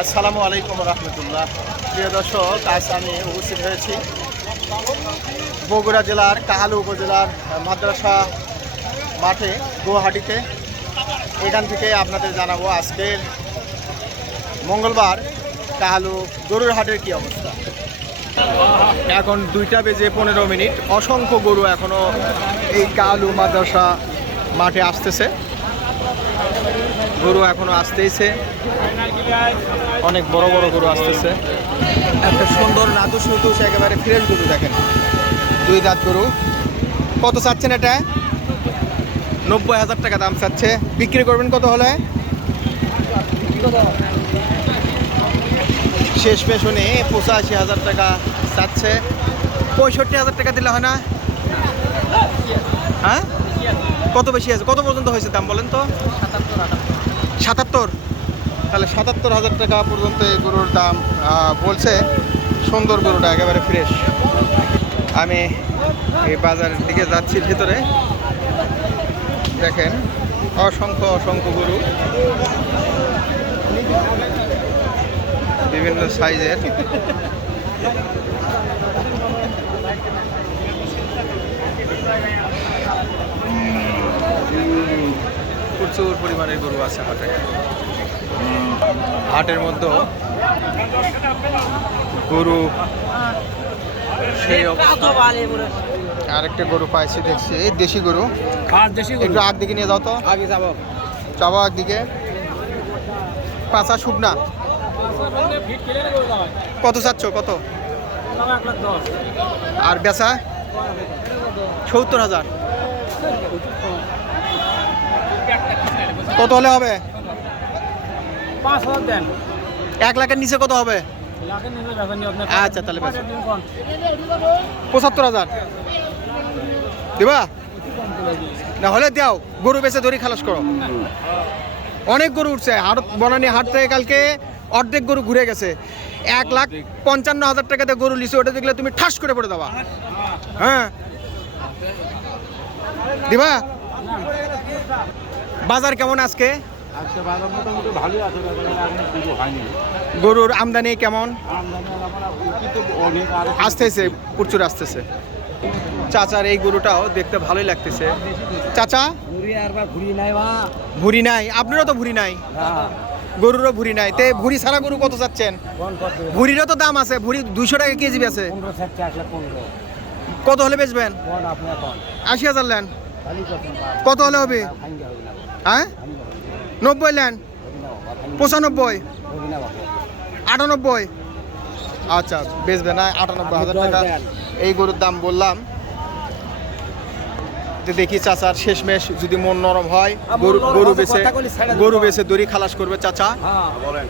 আসসালামু আলাইকুম রহমতুল্লাহ। প্রিয় দর্শক, আজ আমি উপস্থিত হয়েছি বগুড়া জেলার কাহালু উপজেলার মাদ্রাসা মাঠে, গুয়াহাটিতে। এখান থেকে আপনাদের জানাব আজকের মঙ্গলবার কাহালু গরুর হাটের কি অবস্থা। এখন দুইটা বেজে পনেরো মিনিট। অসংখ্য গরু এখনও এই কালু মাদ্রাসা মাঠে আসতেছে। গরু এখনও আসতেইছে। অনেক বড় বড় গরু আসতেছে। একটা সুন্দর নাদু সুদুস একেবারে ফ্রেশ গরু দেখেন। দুই দাঁত গরু। কত চাচ্ছেন এটা? নব্বই হাজার টাকা দাম চাচ্ছে। বিক্রি করবেন কত হলে? শেষ পেশনে পঁচাশি হাজার টাকা চাচ্ছে। পঁয়ষট্টি হাজার টাকা দিলে হয় না? হ্যাঁ? কত বেশি আছে? কত পর্যন্ত হয়েছে দাম বলেন তো? সাতাত্তর তাহলে সাতাত্তর হাজার টাকা পর্যন্ত এই গরুর দাম বলছে। সুন্দর গরুটা, একেবারে ফ্রেশ আমি এই বাজারের দিকে যাচ্ছি ভেতরে। দেখেন, অসংখ্য অসংখ্য গরু। বিভিন্ন সাইজের। প্রচুর পরিমাণের গরু আছে হাটে। হাটের মধ্যে গরু সেই আরেকটা গরু পাইছি দেখছি এই দেশি গরু। একটু আগ দিকে নিয়ে যাও তো। আগে যাব। যাব আগ দিকে পাঁচা শুকনা। কত চাচ্ছ কত? আর বেচা? সত্তর হাজার। কত হলে হবে? এক লাখের নিচে কত হবে? আচ্ছা, তাহলে পঁচাত্তর হাজার। দিবা? না হলে দাও। গরু বেচে ধরি খালাস করো। অনেক গরু উঠছে। হাট বনানি হাট থেকে কালকে অর্ধেক গরু ঘুরে গেছে। এক লাখ পঞ্চান্ন হাজার টাকাতে গরু লিসে ওটা দেখলে তুমি ঠাস করে পড়ে দেবা হ্যাঁ। দিবা? বাজার কেমন আজকে? গরুর আমদানি কেমন? আমদানি আমরা কিন্তু অনেক আর আসতেছে প্রচুর আসতেছে। চাচার এই গরুটাও দেখতে ভালোই লাগতেছে। চাচা? ঘুরি নাই বা। ভুড়ি নাই। আপনারও তো ভুড়ি নাই? হ্যাঁ গরুরও ভুড়ি নাই। তে ভুড়ি ছাড়া গরু কত চাচ্ছেন? ভুড়িরও তো দাম আছে ভুড়ি দুশো টাকা কেজি আছে কত হলে বেচবেন? আশি হাজার লেন কত হলে হবে? হ্যাঁ? নব্বই লেন পঁচানব্বই। আটানব্বই। আচ্ছা বেচবে না আটানব্বই হাজার টাকা। এই গরুর দাম বললাম। দেখি চাচার শেষমেশ যদি মন নরম হয় গরু গরু বেছে গরু বেছে দড়ি খালাস করবে চাচা। হ্যাঁ বলেন।